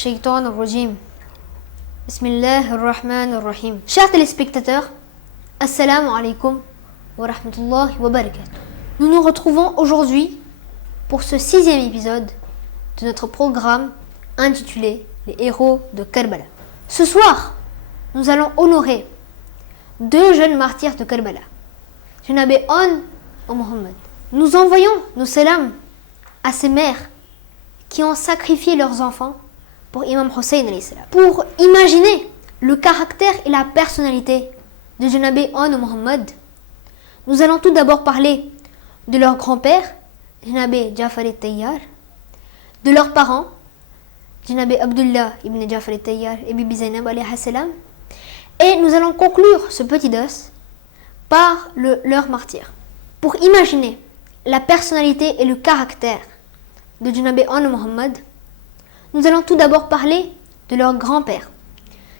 الشيطان الرجيم بسم الله الرحمن الرحيم. Chers téléspectateurs, Assalamu alaikum wa rahmatullahi wa barakatuh. Nous nous retrouvons aujourd'hui pour ce 6e épisode de notre programme intitulé Les héros de Karbala. Ce soir, nous allons honorer 2 jeunes martyrs de Karbala, Janab On et Mohammed. Nous envoyons nos salams à ces mères qui ont sacrifié leurs enfants pour Imam Hussein alayhi salam. Pour imaginer le caractère et la personnalité de Janab On et Mohammed, nous allons tout d'abord parler de leur grand-père, Janab Jafar al-Tayyar, de leurs parents, Janab Abdullah ibn Jafar al-Tayyar et Bibi Zainab alayhi salam, et nous allons conclure ce petit dars par leur martyr. Pour imaginer la personnalité et le caractère de Janab On et Mohammed, nous allons tout d'abord parler de leur grand-père,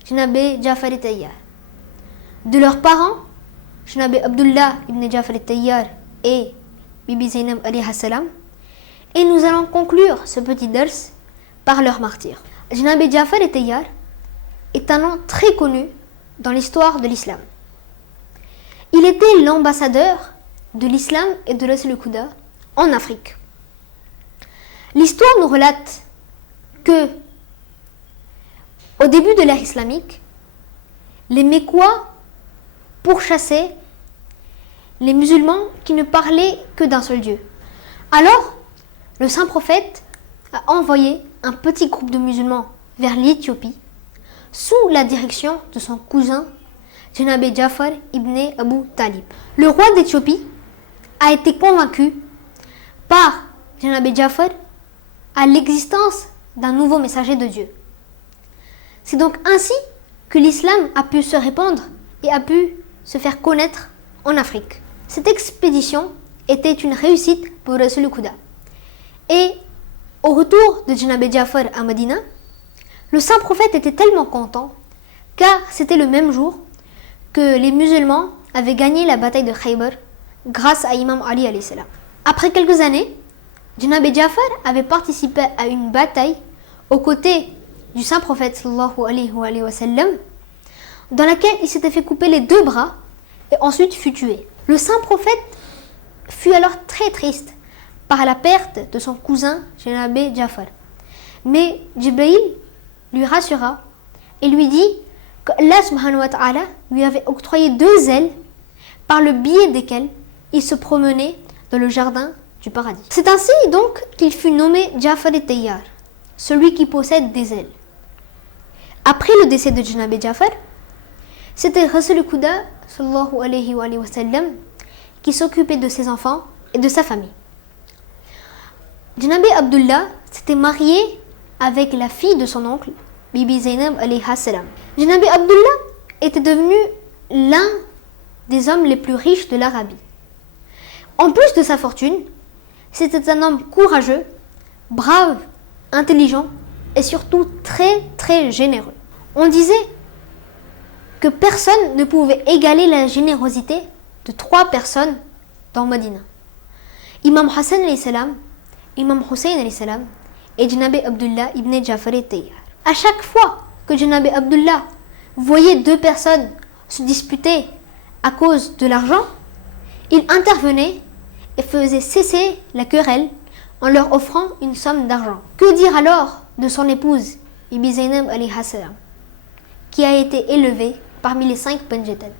Janab Jafar al-Tayyar, de leurs parents, Janab Abdullah ibn Jafar al-Tayyar et Bibi Zainab alayhi salam, et nous allons conclure ce petit dars par leur martyr. Janab Jafar al-Tayyar est un nom très connu dans l'histoire de l'islam. Il était l'ambassadeur de l'islam et de l'Asl al-Quda en Afrique. L'histoire nous relate que, au début de l'ère islamique, les Mécois pourchassaient les musulmans qui ne parlaient que d'un seul Dieu. Alors, le saint prophète a envoyé un petit groupe de musulmans vers l'Éthiopie sous la direction de son cousin Janab Jafar ibn Abu Talib. Le roi d'Éthiopie a été convaincu par Janab Jafar à l'existence d'un nouveau messager de Dieu. C'est donc ainsi que l'islam a pu se répandre et a pu se faire connaître en Afrique. Cette expédition était une réussite pour Rasul al-Quda. Et au retour de Janab Jafar à Medina, le saint prophète était tellement content car c'était le même jour que les musulmans avaient gagné la bataille de Khaybar grâce à Imam Ali alayhi salam. Après quelques années, Janab Jafar avait participé à une bataille aux côtés du saint prophète sallallahu alayhi wa sallam, dans laquelle il s'était fait couper les 2 bras et ensuite fut tué. Le saint prophète fut alors très triste par la perte de son cousin Janab Jafar. Mais Jibril lui rassura et lui dit qu'Allah subhanahu wa ta'ala lui avait octroyé 2 ailes par le biais desquelles il se promenait dans le jardin du paradis. C'est ainsi donc qu'il fut nommé Jafar al-Tayyar, celui qui possède des ailes. Après le décès de Janab Jafar, c'était Rasul al-Quda sallallahu alayhi wa sallam qui s'occupait de ses enfants et de sa famille. Janab Abdullah s'était marié avec la fille de son oncle, Bibi Zainab alayhi salam. Janab Abdullah était devenu l'un des hommes les plus riches de l'Arabie. En plus de sa fortune, c'était un homme courageux, brave, intelligent et surtout très très généreux. On disait que personne ne pouvait égaler la générosité de 3 personnes dans Medina: Imam Hassan alayhi salam, Imam Hussein alayhi salam et Janab Abdullah ibn Jafar al-Tayyar. À chaque fois que Janab Abdullah voyait 2 personnes se disputer à cause de l'argent, il intervenait et faisait cesser la querelle en leur offrant une somme d'argent. Que dire alors de son épouse, Bibi Zainab alayhi salam, qui a été élevée parmi les 5 Penjetan.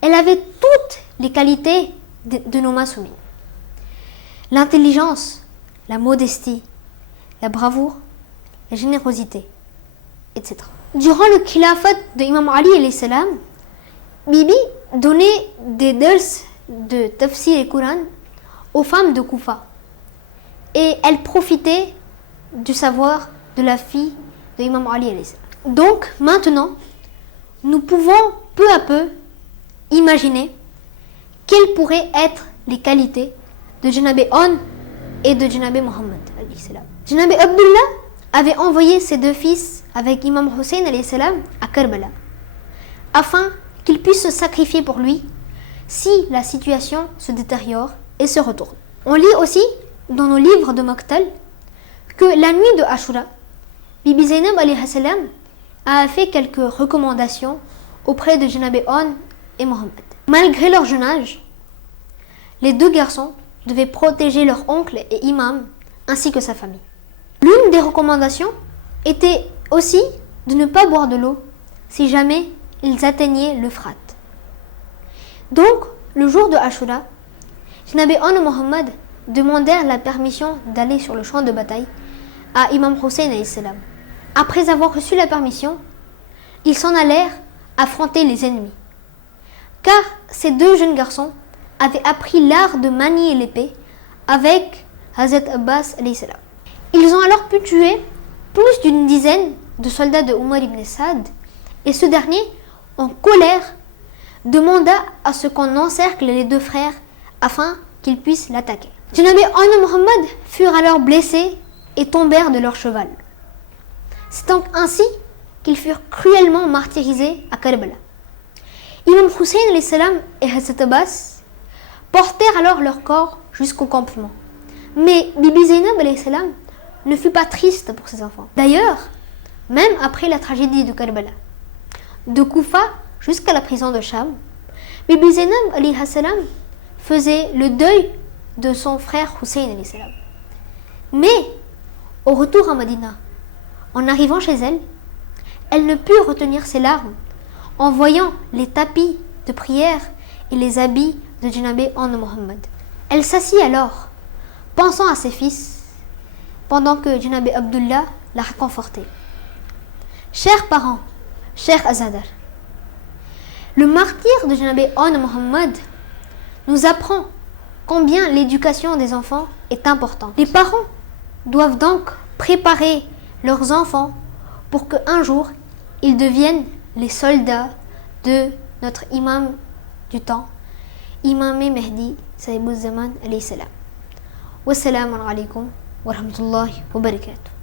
Elle avait toutes les qualités de nos masoumis: l'intelligence, la modestie, la bravoure, la générosité, etc. Durant le khilafat de Imam Ali alayhi salam, Bibi donnait des dars de tafsir et Coran aux femmes de Koufa et elle profitait du savoir de la fille de Imam Ali alayhi salam. Donc maintenant, nous pouvons peu à peu imaginer quelles pourraient être les qualités de Janab On et de Janab Mohammed alayhi salam. Janab Abdullah avait envoyé ses 2 fils avec Imam Hussein alayhi salam à Karbala afin qu'ils puissent se sacrifier pour lui si la situation se détériore et se retourne. On lit aussi dans nos livres de Maktal que la nuit de Ashura, Bibi Zainab alayhi salam a fait quelques recommandations auprès de Janabé On et Mohammed. Malgré leur jeune âge, les deux garçons devaient protéger leur oncle et imam ainsi que sa famille. L'une des recommandations était aussi de ne pas boire de l'eau si jamais ils atteignaient l'Euphrate. Donc, le jour de Ashura, Janabé On et Mohammed demandèrent la permission d'aller sur le champ de bataille à Imam Hussein alayhi salam. Après avoir reçu la permission, ils s'en allèrent affronter les ennemis. Car ces deux jeunes garçons avaient appris l'art de manier l'épée avec Hazrat Abbas alayhi salam. Ils ont alors pu tuer plus d'une dizaine de soldats de Omar ibn Saad et ce dernier, en colère, demanda à ce qu'on encercle les deux frères afin qu'ils puissent l'attaquer. Janabé On et Mohammed furent alors blessés et tombèrent de leur cheval. C'est donc ainsi qu'ils furent cruellement martyrisés à Karbala. Imam Hussein alayhi salam et Hazrat Abbas portèrent alors leur corps jusqu'au campement. Mais Bibi Zainab alayhi salam ne fut pas triste pour ses enfants. D'ailleurs, même après la tragédie de Karbala, de Koufa jusqu'à la prison de Cham, Bibi Zainab alayhi salam faisait le deuil de son frère Hussein alayhi salam. Mais au retour à Madina, en arrivant chez elle, elle ne put retenir ses larmes en voyant les tapis de prière et les habits de Janabé On et Mohammed. Elle s'assit alors, pensant à ses fils, pendant que Janabé Abdullah la réconfortait. Chers parents, chers Azadar, le martyr de Janabé On et Mohammed nous apprend combien l'éducation des enfants est importante. Les parents doivent donc préparer leurs enfants pour qu'un jour, ils deviennent les soldats de notre imam du temps, Imam Mehdi Saïbuz Zaman alayhi salam. Wassalamu alaikum wa rahmatullahi wa barakatuh.